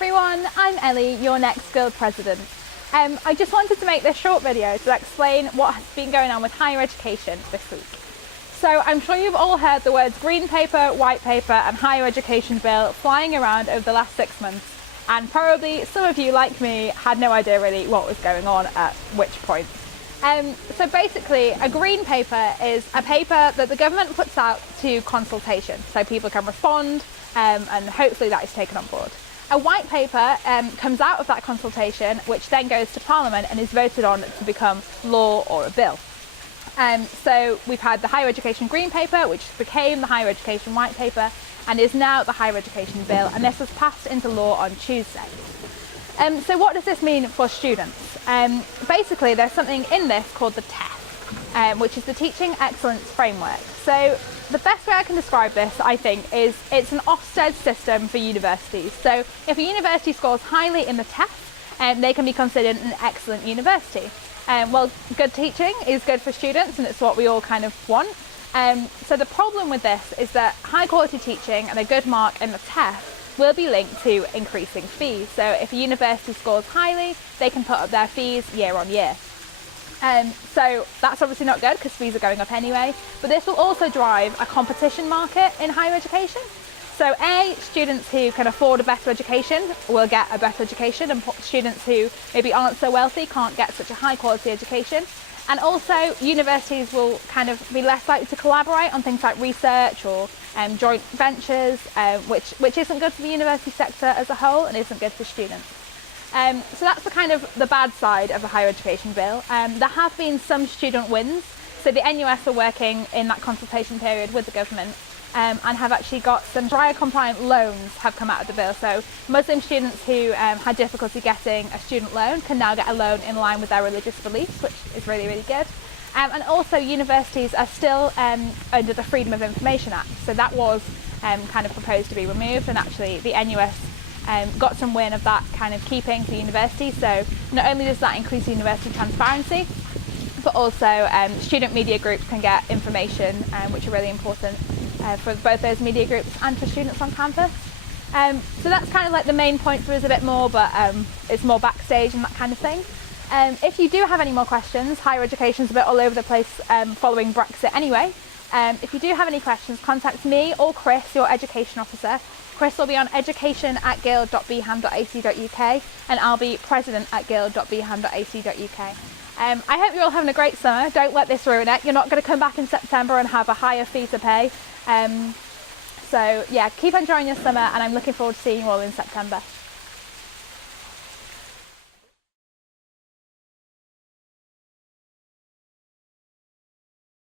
everyone, I'm Ellie, your next Guild President. I just wanted to make this short video to explain what has been going on with higher education this week. So I'm sure you've all heard the words green paper, white paper and higher education bill flying around over the last 6 months, and probably some of you, like me, had no idea really what was going on at which point. So basically, a green paper is a paper that the government puts out to consultation, so people can respond and hopefully that is taken on board. A white paper comes out of that consultation, which then goes to Parliament and is voted on to become law or a bill. So we've had the higher education green paper, which became the higher education white paper and is now the higher education bill, and this was passed into law on Tuesday. So what does this mean for students? Basically, there's something in this called the TEF, which is the Teaching Excellence Framework. So the best way I can describe this, I think, is it's an Ofsted system for universities. So if a university scores highly in the TEF, they can be considered an excellent university. Well, good teaching is good for students, and it's what we all kind of want. So the problem with this is that high quality teaching and a good mark in the TEF will be linked to increasing fees. So if a university scores highly, they can put up their fees year on year. So that's obviously not good because fees are going up anyway, but this will also drive a competition market in higher education. So students who can afford a better education will get a better education, and students who maybe aren't so wealthy can't get such a high quality education. And also universities will kind of be less likely to collaborate on things like research or joint ventures, which isn't good for the university sector as a whole and isn't good for students. So that's the kind of the bad side of the higher education bill. There have been some student wins. So the NUS are working in that consultation period with the government and have actually got some Sharia compliant loans have come out of the bill. So Muslim students who had difficulty getting a student loan can now get a loan in line with their religious beliefs, which is really, really good. And also universities are still under the Freedom of Information Act. So that was kind of proposed to be removed, and actually the NUS got some win of that kind of keeping for university. So not only does that increase university transparency, but also student media groups can get information, which are really important for both those media groups and for students on campus. So that's kind of like the main point. There is a bit more, but it's more backstage and that kind of thing. If you do have any more questions, higher education is a bit all over the place following Brexit anyway. If you do have any questions, contact me or Chris, your education officer. Chris will be on education@guild.bham.ac.uk and I'll be president@guild.bham.ac.uk. I hope you're all having a great summer. Don't let this ruin it. You're not going to come back in September and have a higher fee to pay. So yeah, keep enjoying your summer, and I'm looking forward to seeing you all in September.